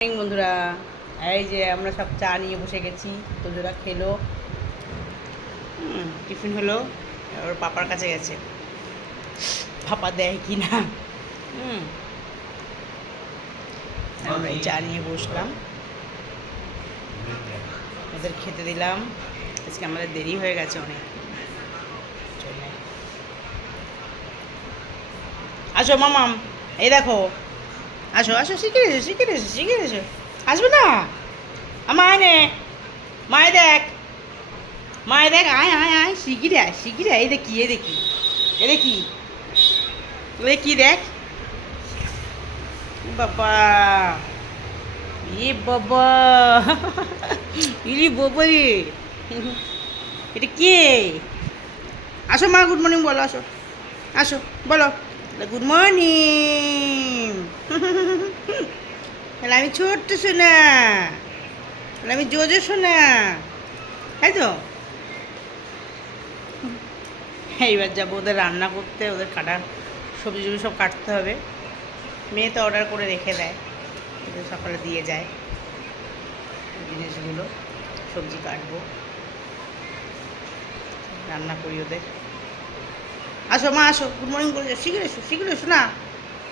বন্ধুরা, এই যে আমরা সব চা নিয়ে বসে গেছি। তোজোরা খেলো, টিফিন হলো, ওর পাপার কাছে গেছে, পাপা দেয় কি না। আমরা এই চা নিয়ে বসলাম, ওদের খেতে দিলাম। আজকে আমাদের দেরি হয়ে গেছে অনেক। আসো মামাম, এই দেখো, আসো আসো, শিখে এসো শিখে এসো শিখে এসো। আসবে না আমার নে, মায় দেখ, মায় দেখ, আয় আয় আয়, শিগিরে আয় শিগিরে আয়। এই দেখি এ দেখি এ দেখি এ কি দেখ, বাবা এ বাবা, ইলি বাবা রে, এটা কে? আসো মা, গুড মর্নিং বলো, আসো আসো বলো গুড মর্নিং। তাহলে আমি ছোট্ট সোনা, তাহলে আমি জোজো সোনা, তাই তো। এইবার যাবো ওদের রান্না করতে, ওদের কাটা সবজি টবজি সব কাটতে হবে। মেয়ে তো অর্ডার করে রেখে দেয়, ওদের সকালে দিয়ে যায় জিনিসগুলো। সবজি কাটবো, রান্না করি ওদের। আসো মা আসো, গুড মর্নিং করে যাও, শীঘ্র এসো না।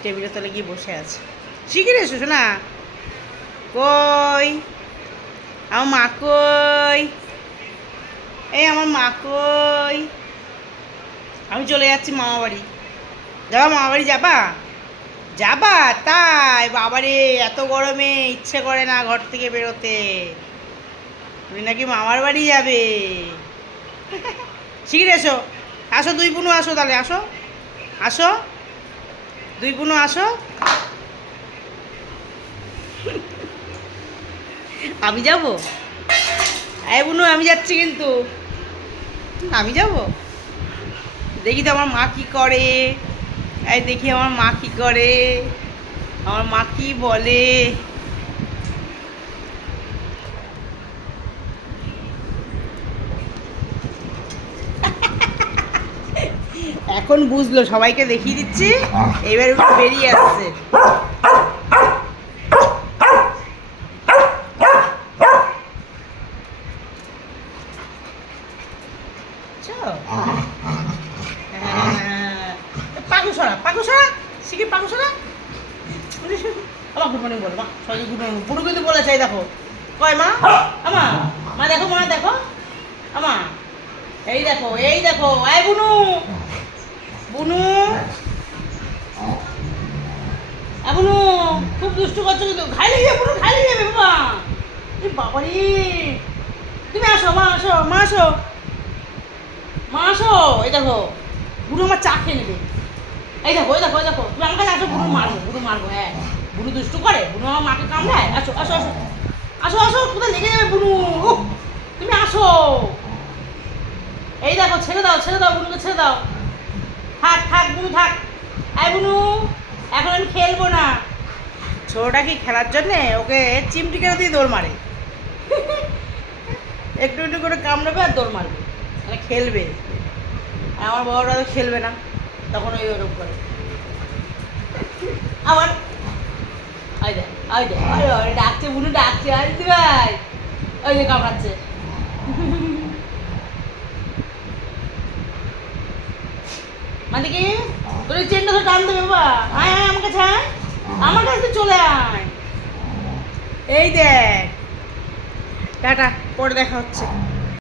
টেবিলের তলে গিয়ে বসে আছে, শীঘ্র এসো শোনা। কই আমার মা, কই এই আমার মা কই? আমি চলে যাচ্ছি মামা বাড়ি। যাবা মামা বাড়ি? যাবা যাবা তাই? বাবারে, এত গরমে ইচ্ছে করে না ঘর থেকে বেরোতে। তুমি নাকি মামার বাড়ি যাবে? শীঘ্র এসো, আসো দুই বোনও আসো, তাহলে আসো আসো, দুই বোনও আসো। আমি যাব? এই বোনু, আমি যাচ্ছি কিন্তু, আমি যাব। দেখি তো আমার মা কি করে, এই দেখি আমার মা কি করে, আমার মা কি বলে। এখন বুঝলো, সবাইকে দেখিয়ে দিচ্ছি, এবার বেরিয়ে আসছে। পাকুসরা পাকুসরা, শিখে পাকুসরা। আমার গুড মর্নিং বলো মা, সবাই গুড মর্নিং। পুরো কিন্তু বলে চাই, দেখো কয় মা, আমা মা দেখো, মা দেখো আমা, এই দেখো এই দেখো, আয় বুনু বুনু, বুনু খুব দুষ্টু করছো কিন্তু, খাই লেগে যাবে বুনু, খাই লেগে যাবে বাবা। এই বাবা রে, তুমি আসো মা, আসো মা, আসো মা, আসো। এই দেখো বুনু আমার চা খেয়ে নেবে। এই দেখো এই দেখো এই দেখো, তুমি আমার কাছে আসো, বুনু মারবো, বুনু মারবো। হ্যাঁ, বুনু দুষ্টু করে, বুনু আমার মাকে কামড়ায়। আসো আসো আসো আসো আসো, কোথায় লেগে যাবে বুনু, তুমি আসো। এই দেখো, ছেড়ে দাও ছেড়ে দাও, বুনুকে ছেড়ে দাও। থাক থাক বুনু থাক। এই বুনু, এখন আমি খেলবো না। ছোটটা কি খেলার জন্যে ওকে চিমটি কেটে দিয়ে দৌড় মারে, একটু একটু করে কামড়াবে আর দৌড় মারবে, মানে খেলবে। আর আমার বড়রা তো খেলবে না, তখন ওই ওরকম করে আবার। ওই দেখ ওই দেখ, ওই ডাকছে বুনু, ডাকছে আসতে ভাই, ওই যে কামড়াচ্ছে। মানে কি তোর চেনটা তো টান দেবে বাবা। আয় আয় আমার কাছে, আয় আমার কাছে চলে আয়। এই দেখ, টাটা, পরে দেখা হচ্ছে।